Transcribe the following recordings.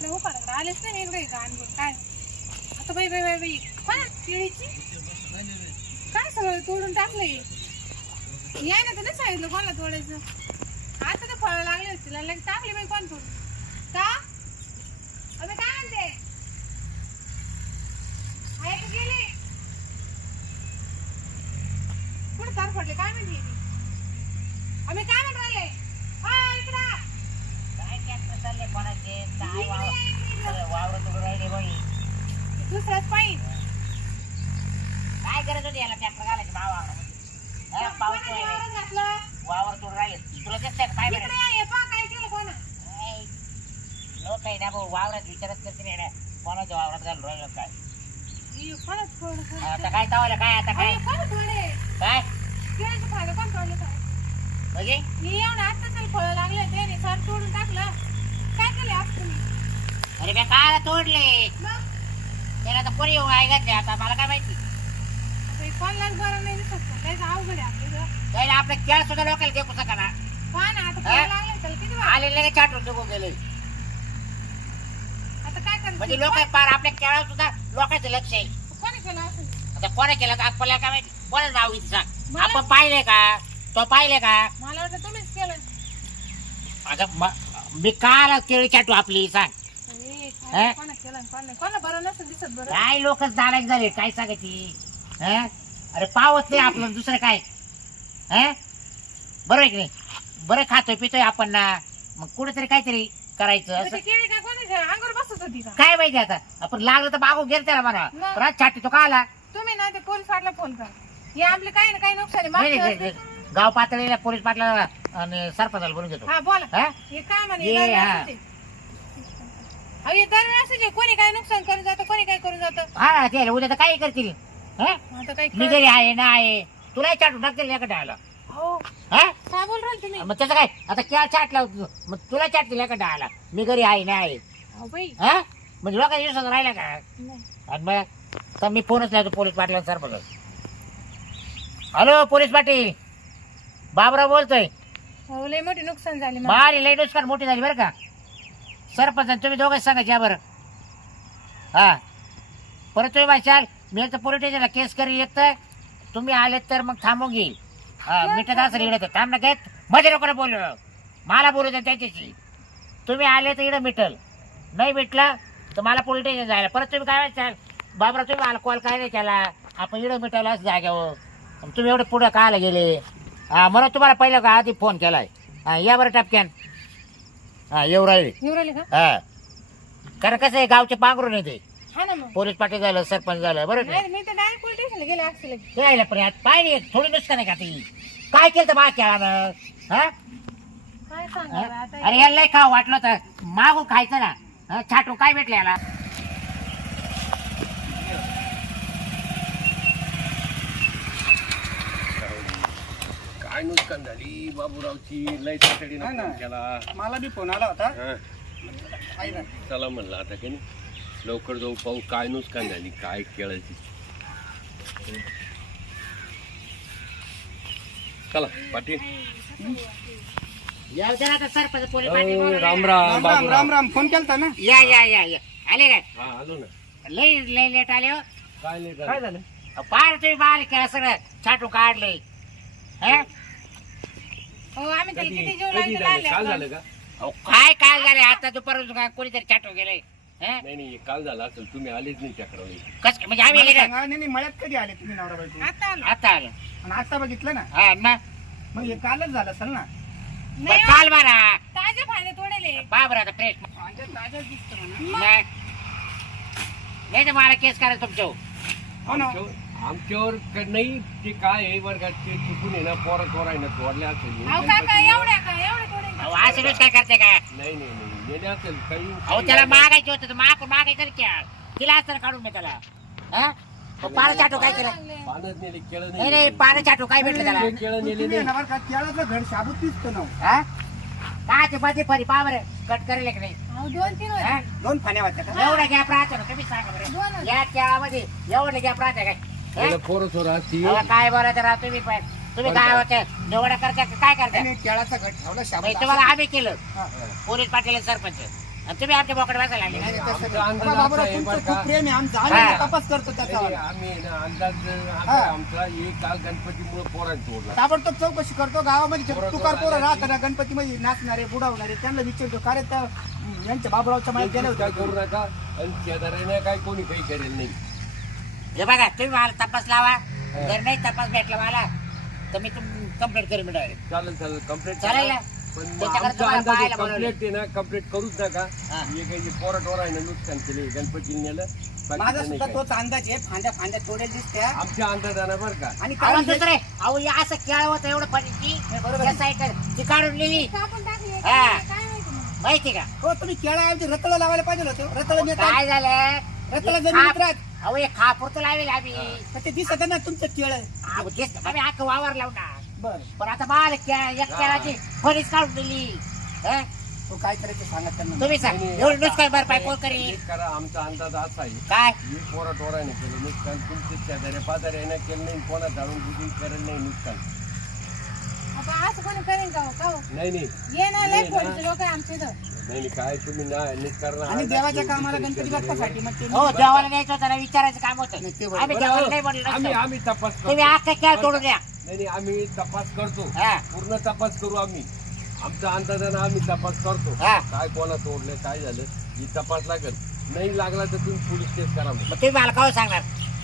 इकडे उपाराकडे आलेच नाही इकडे गाण काय आता बाई बाई बाई बाई कोणा केळीची काय सगळं तोडून टाकलंय याय ना तर नाही सांगितलं कोणाला तोडायचं आता तर फळं लागले तिला लगेच टाकली बाई कोण तोडून का अबे काय म्हणते आहे का गेली कुठे तार पडले काय म्हणते आम्ही काय म्हणत राहिले इकडं काय ट्रॅक्टर चालले कोणाचे काय वावर तुकडे राहिले बाई दुसराच पाहिजे काय करत होती याला ट्रॅक्टर घालायचं भावा पाऊस वावर तुकडे राहिले तुला दिसतंय का पाय काय केलं कोणा लोक आहे ना भाऊ वावरात विचारच करते नाही कोणाच्या वावरात घालून राहिलं काय आता काय चावलं काय आता काय काय म्हणजे मी एवढं आता फळ लागले ते सर तोडून टाकलं काय केले आपण अरे मी काय तोडले त्याला तर कोणी येऊन ऐकत आता मला काय माहिती कोणालाच बरं नाही दिसत त्याचं अवघड आहे आपलं त्याला आपल्या खेळ सुद्धा लोकांना घेऊ कसं करा पहा ना आता फळ लागले त्याला किती आले लगेच चाटून निघून गेले आता काय करायचं म्हणजे लोक पार आपल्या खेळावर सुद्धा लोकांचं लक्ष आहे कोणी केलं असं आता कोणा केलं तर आपल्याला काय माहिती कोणाच नाव घेते सांग आपण पाहिले का तो पाहिले का मला वाटतं तुम्हीच केलं आता मी काल केळी चाटू आपली सांग कोणा केलं कोणा बरं नसेल दिसत बरं काय लोकच नाराज झाले काय सांगायची अरे पावत नाही आपलं दुसरं काय बरोबर आहे की नाही बरं खातोय पितोय आपण ना मग कुठेतरी काहीतरी करायचं असं केळी काय कोणी अंगावर बसत होती का काय माहिती आता आपण लागलं तर मागून गेल त्याला म्हणा रात छाटी तो का आला तुम्ही ना ते पोलीस पाटला फोन करा हे आपले काही ना काही नुकसान आहे गाव पातळीला पोलीस पाटला आणि सरपंचाला बोलून घेतो हा बोला हे काय म्हणे दरवेळेस कोणी काय नुकसान करून जातं कोणी काय करून जातं हा ते उद्या तर काही करतील आता काही मी घरी आहे ना आहे तुलाही चाटून टाकतील एका डायला हो हा काय बोल राहिले तुम्ही मग त्याचं काय आता क्या चाटला मग तुला चाटतील एका डायला मी घरी आहे ना आहे हो बाई हा म्हणजे लोकांच्या दिवसात राहिला का आणि मग तर मी फोनच लावतो police Patil sarpanch hello police Patil Babrao बोलतोय हो लय मोठी नुकसान झाली मारी लई नुकसान मोठी झाली बरं का सरपंच तुम्ही दोघंच सांगायचे बरं हा परत तुम्ही माझ्या मी तर पोलीस स्टेशनला केस करी येत तुम्ही आलेत तर मग थांबून घेईल मिठत असं इकडे थांब ना घेत मध्ये नको बोलू मला बोलू द्या त्याच्याशी तुम्ही आले तर इकडं मिटल नाही मिटलं तर मला पोलीस स्टेशन जायला परत तुम्ही काय सांग बाबरा तुम्ही मला कॉल काय नाही केला आपण इकडं मिटायला असं जाग्यावर तुम्ही एवढे पुढं कायला गेले म्हणून तुम्हाला पहिलं का आधी फोन केलाय या बरं टपक्यान येऊ राहिले का हा कारण कसं आहे गावचे पांघरून येते हा ना मग पोलीस पाटील झालं सरपंच झालं बरोबर मी तर डायरेक्ट पोलीस स्टेशनला गेले असले यायला पण पाहिजे थोडी नुसतं नाही का ती काय केलं तर माग खेळानं काय सांगा आता अरे याला खाऊ वाटलं तर मागून खायचं ना छाटून काय भेटलं याला काय नुकसान झाली बाबूरावची लय तातडीनं फोन केला मला बी फोन आला होता चला म्हणलं आता की लवकर जाऊ पाहू काय नुकसान झाली काय केळायची चला पाटील येऊ द्या आता सरपंच पोलीस पाटील राम राम राम बाबूराव राम फोन केलता ना या या या या आले काय हा आलो ना लई लई लेट आले हो काय नाही काय झालं पार तुम्ही बारीक केला सगळं छाटून काढले हो आम्ही त्याला किती जीव कधी झालं काल झालं लागले का काय काय झाले आता दुपारून काय कोणीतरी छाटून गेले नाही नाही काल झालं असेल तुम्ही आलेच नाही त्याकडे कस म्हणजे आम्ही मला गेले सांगा, नाही नाही, मळ्यात कधी आले तुम्ही नवरा बायको आता आलो आता आलं आणि आता बघितलं ना हा ना मग हे कालच झालं असेल ना नाही काल मारा ताजे फायदे तोडेले बाबर आता फ्रेश माझ्या ताज्याच दिसतं म्हणा. नाही तर मला केस करायचं तुमच्या हो ना आमच्यावर नाही ते काय आहे बरं का ते चुकून आहे ना पोरं आहे ना तोडले असेल अहो काका एवढे तोडे असं काय करते का नाही नाही नाही गेले असेल काही अहो त्याला मागायचं होतं मागायचं ना क्या तिला असतं काढून दे त्याला पानं चाटू काय केलं पानच नेले केळं नाही नाही पानं चाटू काय भेटलं त्याला केळं नेले तुम्ही ना बरं का केळाचं घर शाबूत दिसतं ना हा काय ते मध्ये फरी पावर कट करेल की नाही अहो 2-3 होते. हा? दोन फाण्या वाटतं का एवढा गॅप राहतो ना तुम्ही सांगा बरं दोनच. या केळामध्ये एवढं गॅप राहते काय त्याला पोरं सोरं असतील अहो, काय बोलायचं राहा तुम्ही पण तुम्ही काय होते निवडा करता का काय करता नाही, केळाचा घर ठेवला म्हणजे शाबूत तुम्हाला आम्ही केलं हा. पोलीस पाटील सरपंच आणि तुम्ही आमच्या बोकडे बसायला लागले. नाही, नाही, तसं आमचा अंदाज नाही. बाबूराव, असा आहे तुमचं बरं का? खूप प्रेम आहे आमचं. हा. आम्ही तपास करतो नाही, त्याच्यावर. आम्ही ना अंदाज असा हा. आहे आमचा एक काल गणपतीमुळे पोरांना तोडला. ताबडतोब चौकशी करतो. गावामध्ये पोरं तुकार पोरं आल्या राहतात ना गणपतीमध्ये नाचणारे बुडावणारे त्यांना विचारतो का रे त्या यांच्या बाबूरावच्या माहिती गेल्या काय होत्या करू नका आणि शेजाऱ्याने काय कोणी काही करेल नाही. हे बघा तुम्ही मला तपास लावा. जर नाही तपास भेटला मला तर मी कंप्लेंट करेन मी डायरेक्ट. चालेल कंप्लीट चालेल ना? पण त्याच्याकडे आमचा तुम्हाला अंदाज पाहायला बोलवलंय. कंप्लीट आहे ना कंप्लीट करूच नका. हा. हे काही जे पोराटोर आहे ना नुकसान केले गणपतीने नेलं माझा बाकीचं सुद्धा नाही तोच काय. अंदाज आहे. फांद्या फांद्या तोडेल दिसत्या आमच्या अंदाजानं बरं का आणि अहो कारण दुसरे अहो हे असं खेळ होतं एवढं पाणी बरोबर आहे. साईड ती काढून नेली कापून टाकली हा. काय माहिती मग. माहिती का हो तुम्ही केळाऐवजी रताळा लावायला पाहिजे होतं. रताळा नेतात. काय झालं रताळा हे जमिनीत खाप- राहत. अहो हे खापूरचं लावेल आम्ही. तर ते दिसत ना तुमचं केळ. अहो, तेच तर आम्ही अख्खं वावर लावणार बर पण आता बाल एक केळाची फणीच काढून दिली. हं? तो काय करायचं सांगा त्यांना. तुम्ही सांग नाही, नाही, एवढी नुसकान भरपाई कोण एक करी करा आमचा अंदाज असा आहे काय हे पोराटोराने केलं नुकसान तुमचे शेजाऱ्या पाजाऱ्याने केलं नाही कोणा जाळून बुजून करेल नाही नुकसान. आता असं कोणी करेन का हो? का हो? नाही ये ना लय नाही ना. पोलीस लोक आहे आमच्या इथं. नाही काय तुम्ही ना निष्कारण आणि देवाच्या कामाला गणपती बाप्पासाठी मग ते हो देवाला न्यायचं होतं ना विचारायचं काम नाही, ते होतं बरोबर. आम्ही देवाला नाही म्हणलं आम्ही नसतं. आम्ही तपास करतो. तुम्ही अख्खा खेळ तोडून द्या. नाही आम्ही तपास करतो हा. पूर्ण तपास करू आम्ही आमच्या अंदाजानं आम्ही तपास करतो हा. काय कोणा तोडलं काय झालं ही तपास लागेल नाही लागला तर तुम्ही पोलीस केस करा मग. मग तुम्ही मला काय सांगणार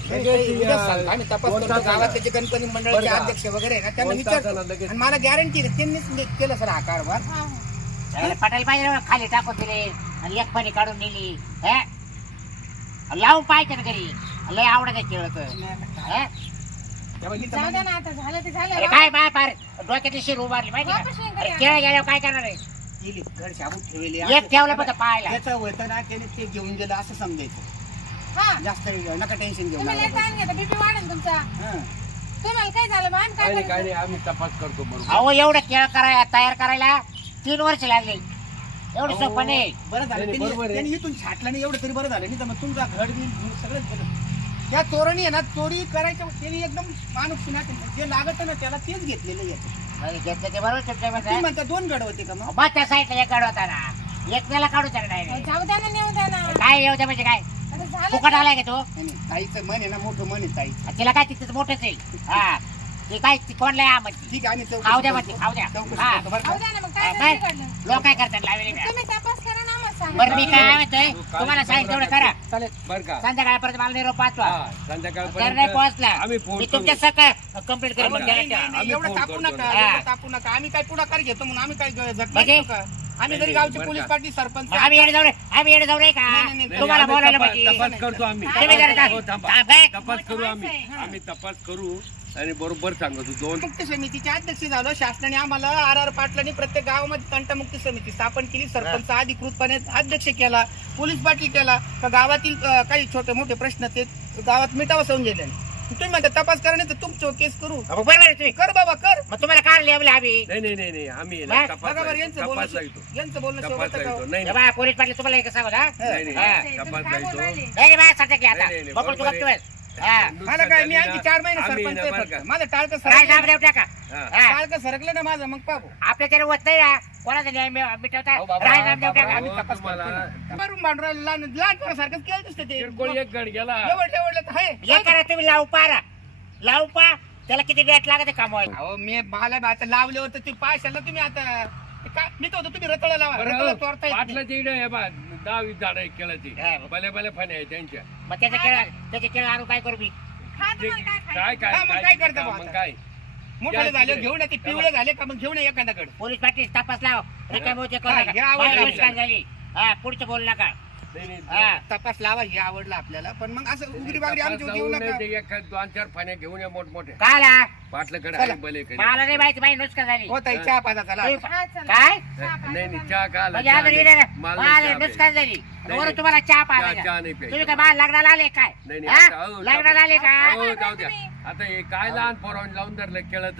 नाही, ते उद्याच सांगा. आम्ही तपास दोन करतो. तासाला. गावातले जे गणपती मंडळाचे बरं का? अध्यक्ष वगैरे आहे ना त्यांना दोन विचारतो. तासाला लगेच. आणि मला गॅरंटी त्यांनीच केलं सर हा कारभार. हा, हा. त्याला पटायला पाहिजे ना, खाली टाकून दिले आणि एक फणी काढून नेली. हं? लावून पाहिजे ना घरी लय आवडत खेळत तेव्हा इथं जाऊ द्या ना आता झालं ते झालं. अरे काय बाय पार डोक्याची शिर उभारली माहिती वापस का नाही अरे करा. खेळ गेल्यावर काय करणार आहे गेली घर शाबूत ठेवलेली एक ठेवलं फक्त पाहायला त्याचं होतं ना त्याने ते घेऊन गेलं असं समजायचं. हा. जास्त नका टेन्शन घेऊ तुम्ही लय ताण घेता बीपी वाढेल तुमचा. हां. तुम्हाला काय झालं मग आम्ही काय काय नाही काय करायचं? नाही आम्ही तपास करतो बरोबर अहो एवढं खेळ करायला तयार करायला 3 वर्ष लागले एवढं अहो. सोपं नाही. बरं झालं नाही, बरोबर आहे. त्यांनी इथून छाटलं नाही एवढं तरी बरं झालं नाही तर मग तुमचा घर बी सगळंच गेलं. त्या चोरांनी आहे ना चोरी करायच्या त्यांनी एकदम माणूस ना जे लागत ना त्याला तेच घेतलेलं आहे. म्हणजे घेतलं ते बरोबर तुमच्या तुम्ही मध्ये. म्हणता 2 गड होते का मग? मग त्या साईडला एक गाड होता ना एक त्याला काढू त्याला डायरेक्ट जाऊ द्या ना नेऊ द्या ना. काय येऊ द्या म्हणजे काय आता झालं फुकट ते. आलाय का तो नाही, नाही, ताईचं मन आहे ना मोठं मन आहे ताईचं. तिला काय तिथं मोठंच आहे हा ते काय ती कोणला आहे म्हणजे ठीक आहे आम्ही खाऊ द्या म्हणते खाऊ द्या चौकशी हा करतो बरं जाऊ का? द्या ना मग काय काय? करायचं घडलं? लोक काय करतात लावले तुम्ही तपास करा ना मग सांगा. बरं मी काय म्हणतोय तुम्हाला सांगितलं तेवढं करा चालेल. बरं का संध्याकाळपर्यंत मला निरोप पाठवा हा जर नाही संध्याकाळपर्यंत पोहोचला आम्ही फोन मी करू. तुमच्या सकाळ कंप्लीट करेन नाही, मग नाही, द्या. नाही, आम्ही एवढं फोन तापू करतो. नका हा. एवढं तापू नका. आम्ही काय पुढाकार घेतो म्हणून आम्ही काय झटका म्हणजे? का आम्ही जरी नाही, गावचे बरं पोलीस का? पाटील सरपंच मग आम्ही येणे जाऊ रे का नाही, नाही, नाही. तुम्हाला आम्ही बोलायला तपास पाहिजे करतो आम्ही तुम्ही जरा हो, थांबा. थांबा. तपास करू आम्ही माणसं आहे. आम्ही तपास करू आणि बरोबर सांगतो 2 मुक्त समितीचे अध्यक्ष झालो. शासनाने आम्हाला आर पाटलांनी प्रत्येक गावामध्ये तंटमुक्ती समिती स्थापन केली. सरपंच अधिकृतपणे अध्यक्ष केला. पोलीस पाटील केला. तर गावातील काही छोटे मोठे प्रश्न ते गावात मिटावं समजले. तुम्ही म्हणता तपास करा नाही तर तुमचं केस करू. अहो, बरोबर आहे तुम्ही कर बाबा कर. मग तुम्हाला काय लिहावं आम्ही नाही आम्ही बा- तपास बघा बरं यांचं तपास बोलणं जायचो यांचं बोलणं तपास शेवटचं जायचो गाव. नाही हे बा पोलीस पाटील तुम्हाला एक सांगू ना नाही तुम्ही तपास काय बोलू जायचो राहिले? नाही रे बा सध्या की आता नाही, नाही, बघू तू बरोबर बघतोय आहे. हा मला काय मी आणखी 4 महिने आम्ही सरपंच ना आहे बरं फक्त. का? माझं टाळकं काय नाव सरकलं. देऊ टाका हा. हा. टाळकं सरकलं ना माझं मग पाहू. आपल्या त्याने होत नाही ना कोणाचा न्याय मिटवता अहो बाबा, राय नाम देऊ बाबा, टाका आम्ही हो, तपास तुम्हाला करतो. मारून भांडून लहान पोरासारखंच केलं दिसतं ते. किरकोळ एक गड गेला एवढलं तर आहे. हे करा तुम्ही लावू पारा लावू पा त्याला किती डेट लागते कामवायला अहो मी मला आता लावल्यावर तर ते पाशाला तुम्ही आता ते काय मी तर होतो तुम्ही रताळा लावा रताळा चोरता येत नाही. पाटलाच्या इकडे आहे बा 10-20 झाड आहे केळाची हा. भल्या फाण्या आहे त्यांच्या मग त्याच्या केळ आणून काय करू मी खा तुम्हाला काय खायचं? काय काय हा, मग काय करता मग बुवा काय मोठाले या झाले तिकडे. घेऊन येते पिवळे झाले का मग घेऊन ये एखाद्याकडे. पोलीस पाटील तपास लाव रिकाम होते हा, हे आवडलं आपल्याला. झाली हा पुढचं बोल नका नाही, हा तपास लावा हे आवडलं आपल्याला पण मग असं उगरी बागरी आमची तपास देऊ लावून नका. नाही ते 2-4 फाण्या घेऊन या मोठमोठ्या काला पाटलाकडे चला. आहे भले काही मला नाही माहिती माहिती नुसका झाली होत आहे चहा पाजा चला. तुम्ही- हा, चला. काय चहा पाजा नाही चला. चहा का आला? म्हणजे चहा आता नाही. येणार मला नाही चहा नुकसान प्यायचा. झाली नाही, बरं तुम्हाला चहा चहा पाहिजे नाही प्यायचा. तुम्ही काय मला लग्नाला आले काय नाही, हा? आता, अहो, लग्नाला आले का हो जाऊ द्या आता हे काय लहान पोरांनी लावून धरलं केलं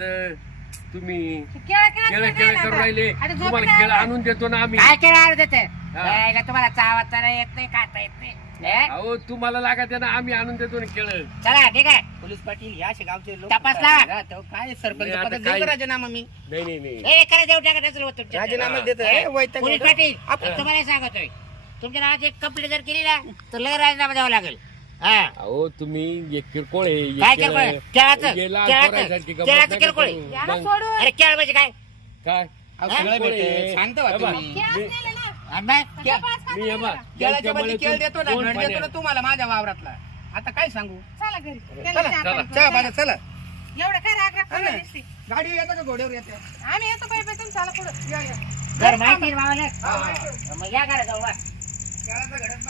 तुम्ही केळं केळं केळं नाही केळं ना करून आता. राहिले आता झोपेला तुम्हाला केळं आलं. आणून देतो ना आम्ही काय केलं देते हा. तुम्हाला चावाचा येत नाही खाता येत नाही हे? अहो तुम्हाला लागत आहे ना आम्ही आणून देतो ना केळं चला ठीक आहे पोलीस पाटील या असे गावचे लोक तपास लावा. काय सरपंच नाही, आता पदात काय- देऊ का राजीनामा मी नाही हे करा देऊ टाका त्याचं होत तुमच्या. राजीनामा हा. देत हे? पोलीस पाटील आपण तुम्हाला सांगतोय तुमच्या नावाची एक कंप्लेंट जर केली ना तर लगेच राजीनामा द्यावा लागेल. हा अहो तुम्ही एक किरकोळ आहे एक काय केळं- किरकोळ? केळाचं- हे लहान केळाचं- पोरांसारखी गंमत केळाचं नका किरकोळ. करू. याला मग सोडून अरे केळ म्हणजे काय? काय अहो, हा? सगळं भेटेल. शांत व्हा हे बघ, तुम्ही. केळच मी- नेलं ना. आणि मग? सगळं पाच मी हे खातं बघ, नेलं. केळाच्या बदली केळ देतो ना दोन घड देतो ना पाण्यात. तुम्हाला माझ्या वावरातला. आता काय सांगू? चला घरी. चला त्याला चहा चला. पाणी चहा करू. पाणी चला. एवढं काय राग राग हा ना. करत दिसते. गाडी येतं का घोड्यावर येते? आम्ही येतो बाई तुम्ही चला पुढं. या, या. घर माहिती आहे ना मावाला? हा, हा. मग या करा जाऊ बा. केळाचं घडत